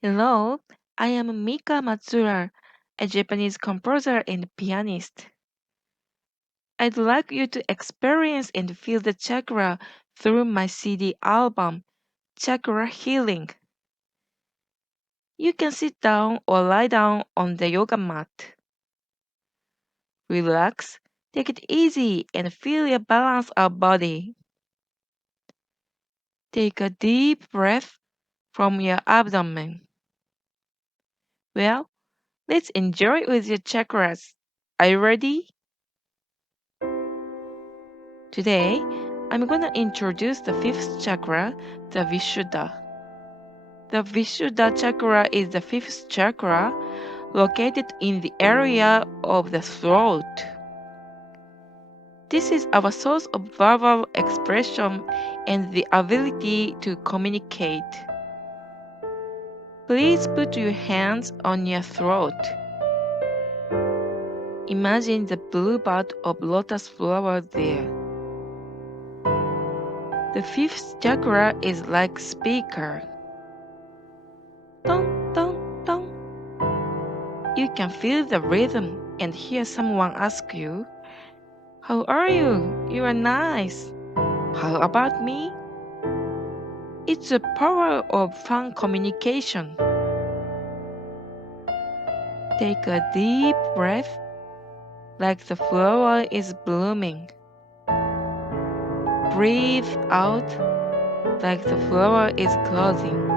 Hello, I am Mika Matsuura, a Japanese composer and pianist. I'd like you to experience and feel the chakra through my CD album, Chakra Healing. You can sit down or lie down on the yoga mat. Relax, take it easy, and feel your balance of body. Take a deep breath from your abdomen. Well, let's enjoy with your chakras. Are you ready? Today, I'm gonna introduce the fifth chakra, the Vishuddha. The Vishuddha chakra is the fifth chakra located in the area of the throat. This is our source of verbal expression and the ability to communicate. Please put your hands on your throat. Imagine the blue bud of lotus flower there. The fifth chakra is like speaker. Dong, dong, dong. You can feel the rhythm and hear someone ask you, "How are you? You are nice. How about me?" It's the power of fun communication. Take a deep breath like the flower is blooming. Breathe out like the flower is closing.